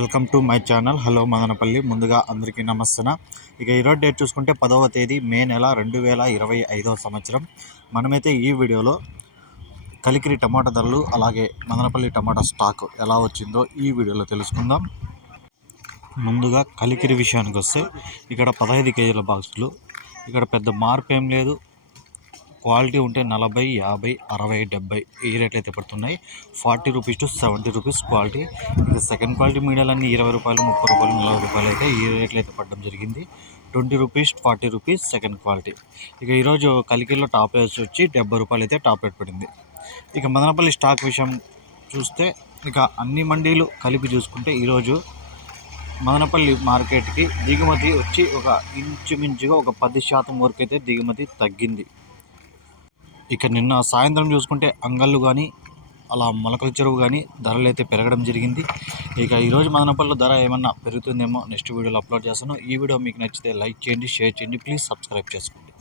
Welcome to my channel. Hello Madanapalle. ముందుగా అందరికీ నమస్తన. ఇక ఈరోజు డేట్ చూసుకుంటే పదవ తేదీ మే నెల రెండు వేల ఇరవై ఐదవ సంవత్సరం. మనమైతే ఈ వీడియోలో కలికిరి టమాటా ధరలు అలాగే మదనపల్లి టమాటా స్టాక్ ఎలా వచ్చిందో ఈ వీడియోలో తెలుసుకుందాం. ముందుగా కలికిరి విషయానికి వస్తే ఇక్కడ పదహైదు కేజీల బాక్సులు. ఇక్కడ పెద్ద మార్పు ఏం లేదు. క్వాలిటీ ఉంటే నలభై యాభై అరవై డెబ్బై ఈ రేట్లు అయితే పడుతున్నాయి. Forty rupees to seventy rupees quality. ఇక సెకండ్ క్వాలిటీ మీడియాలు ఇరవై రూపాయలు ముప్పై రూపాయలు నలభై రూపాయలు అయితే ఈ రేట్లు అయితే పడడం జరిగింది. Twenty rupees forty rupees second quality. ఇక ఈరోజు కలికిలో టాప్ రేట్స్ వచ్చి డెబ్బై రూపాయలు అయితే టాప్ రేట్ పడింది. ఇక మదనపల్లి స్టాక్ విషయం చూస్తే ఇక అన్ని మండీలు కలిపి చూసుకుంటే ఈరోజు మదనపల్లి మార్కెట్కి దిగుమతి వచ్చి ఒక ఇంచుమించుగా ఒక పది శాతం వరకు అయితే దిగుమతి తగ్గింది. ఇక నిన్న సాయంత్రం చూసుకుంటే అంగళ్ళు కానీ అలా మొలకల చెరువు కానీ ధరలు అయితే పెరగడం జరిగింది. ఇక ఈరోజు మదనపల్లిలో ధర ఏమన్నా పెరుగుతుందేమో నెక్స్ట్ వీడియోలో అప్లోడ్ చేస్తాను. ఈ వీడియో మీకు నచ్చితే లైక్ చేయండి షేర్ చేయండి ప్లీజ్ సబ్స్క్రైబ్ చేసుకోండి.